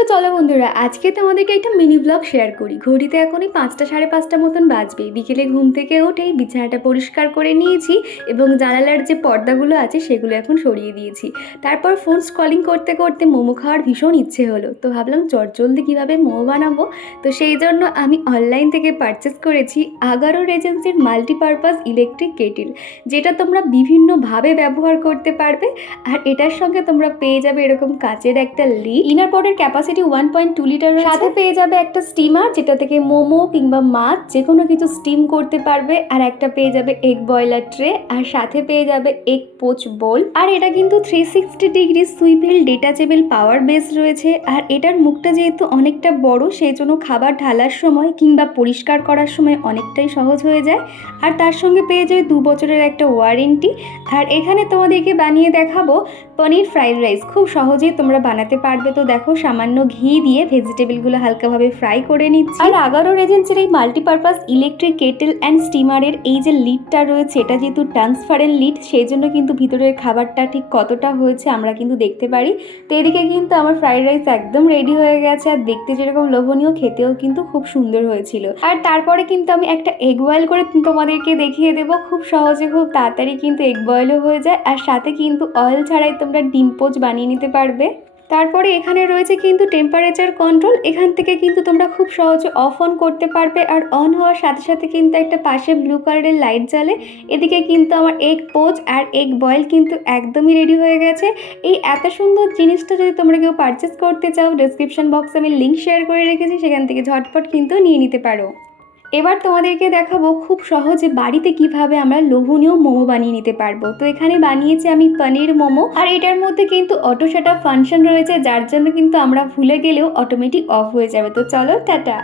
তো চলো বন্ধুরা, আজকে তোমাদেরকে একটা মিনি ব্লগ শেয়ার করি। ঘড়িতে এখনই 5টা 5:30 মতন বাজবে। বিকেলে ঘুম থেকে উঠেই বিছানাটা পরিষ্কার করে নিয়েছি এবং জানালার যে পর্দাগুলো আছে সেগুলো এখন সরিয়ে দিয়েছি। তারপর ফোন স্ক্রলিং করতে করতে মোমো খাওয়ার ভীষণ ইচ্ছে হলো, তো ভাবলাম চটজলদি কীভাবে মোমো বানাবো। তো সেই জন্য আমি অনলাইন থেকে পারচেস করেছি আগারো রেজেন্সির মাল্টিপারপাস ইলেকট্রিক কেটেল, যেটা তোমরা বিভিন্নভাবে ব্যবহার করতে পারবে। আর এটার সঙ্গে তোমরা পেয়ে যাবে এরকম কাচের একটা লিড, ইনার পটের ক্যাপাসিটি 1.2 লিটার, সাথে পেয়ে যাবে একটা স্টিমার যেটা থেকে মোমো কিংবা মাছ যে কোনো কিছু স্টিম করতে পারবে, আর একটা পেয়ে যাবে এগ বয়লার ট্রে, আর সাথে পেয়ে যাবে এগ পোচ বোল। আর এটা কিন্তু 360 ডিগ্রি সুইভেল ডিটাচেবল পাওয়ার বেস রয়েছে। আর এটার মুখটা যেহেতু অনেকটা বড়, সেই জন্য খাবার ঢালার সময় কিংবা পরিষ্কার করার সময় অনেকটাই সহজ হয়ে যায়। আর তার সঙ্গে পেয়ে যাবে 2 বছরের একটা ওয়ারেন্টি। আর এখানে তোমাদেরকে বানিয়ে দেখাবো পনির ফ্রাইড রাইস, খুব সহজেই তোমরা বানাতে পারবে। তো দেখো, সামান্য ঘি দিয়ে ভেজিটেবলগুলো হালকাভাবে ফ্রাই করে নিচ্ছি। আর আগারো রেজেন্সির এই মাল্টিপারপাস ইলেকট্রিক কেটেল অ্যান্ড স্টিমারের এই যে লিডটা রয়েছে, এটা যেহেতু ট্রান্সপারেন্ট লিড, সেই জন্য কিন্তু ভিতরের খাবারটা ঠিক কতটা হয়েছে আমরা কিন্তু দেখতে পারি। তো এদিকে কিন্তু আমার ফ্রাইড রাইস একদম রেডি হয়ে গেছে, আর দেখতে যেরকম লোভনীয়, খেতেও কিন্তু খুব সুন্দর হয়েছিল। আর তারপরে কিন্তু আমি একটা এগ বয়েল করে তোমাদেরকে দেখিয়ে দেবো। খুব সহজে খুব তাড়াতাড়ি কিন্তু এগ বয়েলও হয়ে যায়, আর সাথে কিন্তু অয়েল ছাড়াই তোমরা ডিম পোচ বানিয়ে নিতে পারবে। তারপরে এখানে রয়েছে কিন্তু টেম্পারেচার কন্ট্রোল, এখান থেকে কিন্তু তোমরা খুব সহজে অফ অন করতে পারবে। আর অন হওয়ার সাথে সাথে কিন্তু একটা পাশে ব্লু কালারের লাইট জ্বালে। এদিকে কিন্তু আমার এগ পোচ আর এগ বয়েল কিন্তু একদমই রেডি হয়ে গেছে। এই এত সুন্দর জিনিসটা যদি তোমরা কেউ পারচেস করতে চাও, ডেসক্রিপশন বক্সে আমি লিঙ্ক শেয়ার করে রেখেছি, সেখান থেকে ঝটপট কিন্তু নিয়ে নিতে পারো। এবার তোমাদেরকে দেখাবো খুব সহজে বাড়িতে কিভাবে আমরা লোভনীয় মোমো বানিয়ে নিতে পারবো। তো এখানে বানিয়েছি আমি পনির মোমো, আর এটার মধ্যে কিন্তু অটো শাট অফ ফাংশন রয়েছে, যার জন্য কিন্তু আমরা ভুলে গেলেও অটোমেটিক অফ হয়ে যাবে। তো চলো, টাটা।